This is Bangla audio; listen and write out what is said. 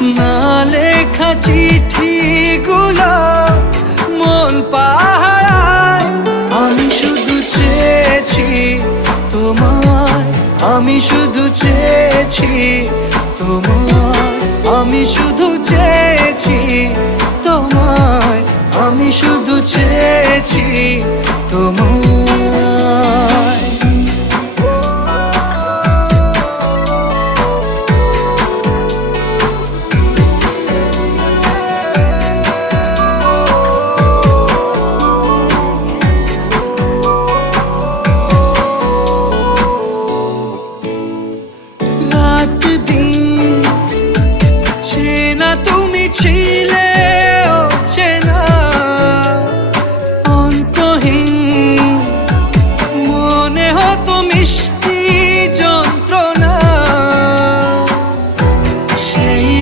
না লেখা চিঠিগুলো মন পাহারায়। আমি শুধু চেয়েছি তোমায়, আমি শুধু চেয়েছি তোমায়, আমি শুধু চেয়েছি